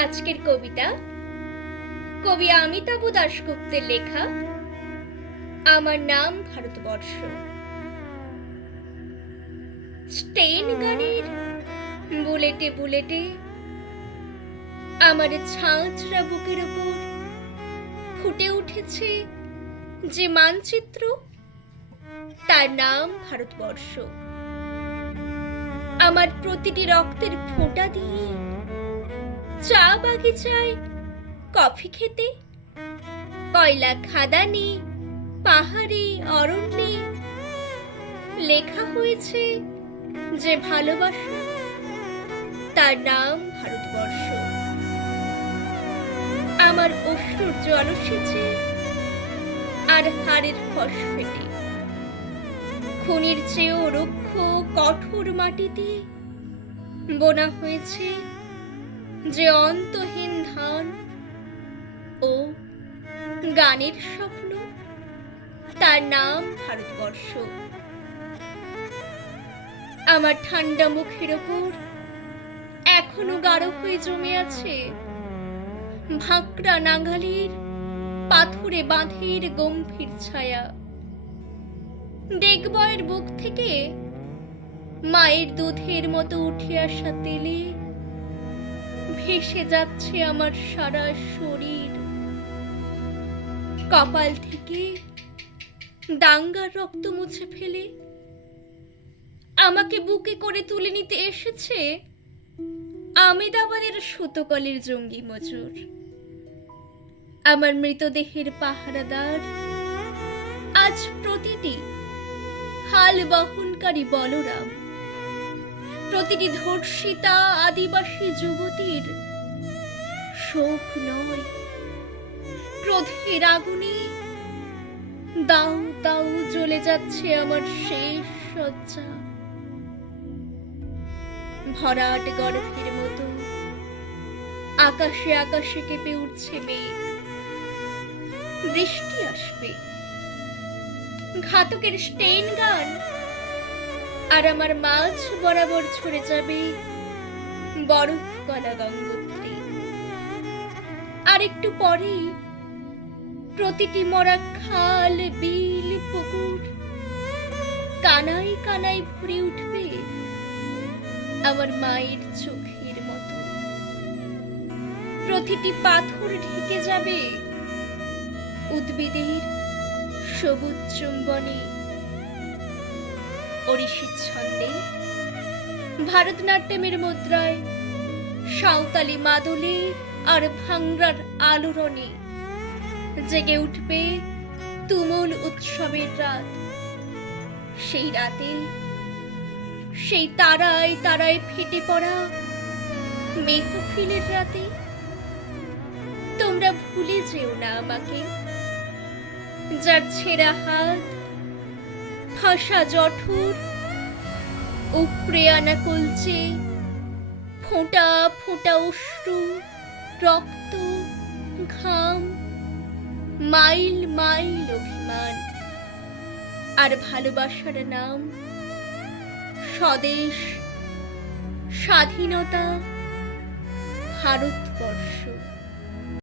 আজকের কবিতা কবি অমিতাভ দাশগুপ্তের লেখা আমার নাম ভারতবর্ষ। স্টেন গানের বুলেটে বুলেটে আমার ছাঁচরা বুকের ওপর ফুটে উঠেছে যে মানচিত্র, তার নাম ভারতবর্ষ। আমার প্রতিটি রক্তের ফোঁটা দিয়ে চা বাগিচায় কফি খেতে, কয়লা খাদানে পাহাড়ে অরণ্যে লেখা হয়েছে যে ভালোবাসা, তার নাম ভারতবর্ষ। আমার অশ্রুর জল সেচে আর হাড়ের ফসফেটে খনির চেয়েও রুক্ষ কঠোর মাটিতে বোনা হয়েছে যে অন্তহীন ধান ও গানের স্বপ্ন, তার নাম ভারতবর্ষ। আমার ঠান্ডা মুখের ওপর এখনো গাঢ় হয়ে জমে আছে ভাঁকড়া নাগালের পাথুরে বাঁধের গম্ভীর ছায়া। ডেকবয়ের বুক থেকে মায়ের দুধের মতো উঠে আসা তেলে ভেসে যাচ্ছে আমার সারা শরীর। কপাল থেকে দাঙ্গার রক্ত মুছে ফেলে আমাকে বুকে করে তুলে নিতে এসেছে আমেদাবাদের সুতোকলের জঙ্গি মজুর। আমার মৃতদেহের পাহারাদার আজ প্রতিটি হাল বহনকারী বলরাম, প্রতিটি ধর্ষিতা আদিবাসী যুবতীর শোক নয়, ক্রোধের আগুনে দাউ দাউ জ্বলে যাচ্ছে আমার শেষ শয্যা। ভরাট গর্ভের মতো আকাশে আকাশে কেঁপে উঠছে মেঘ। বৃষ্টি আসবে, ঘাতকের স্টেন গান আর আমার মাঝ বরাবর ছড়ে যাবে বরফ গলা গঙ্গোত্রী। আর একটু পরেই প্রতিটি মরা খাল বিল পুকুর কানাই কানাই ভরে উঠবে আমার মায়ের চোখের মতো। প্রতিটি পাথর ঢেকে যাবে উদ্ভিদের সবুজ চুম্বনে। ওড়িশি ছন্দে ভারতনাট্যমের মুদ্রায় সাঁওতালি মাদলে আর ভাঙ্গরার আলোড়নে জেগে উঠবে তুমুল উৎসবের রাত। সেই রাতে সেই তারায় তারায় ফেটে পড়া মেহফিলের রাতে তোমরা ভুলে যেও না আমাকে, যার ছেঁড়া হাত, ফাঁসা জঠর, উপড়ে আনা কলচে, ফোঁটা ফোঁটা অশ্রু, রক্ত, ঘাম, মাইল মাইল অভিমান আর ভালোবাসার নাম স্বদেশ, স্বাধীনতা, ভারতবর্ষ।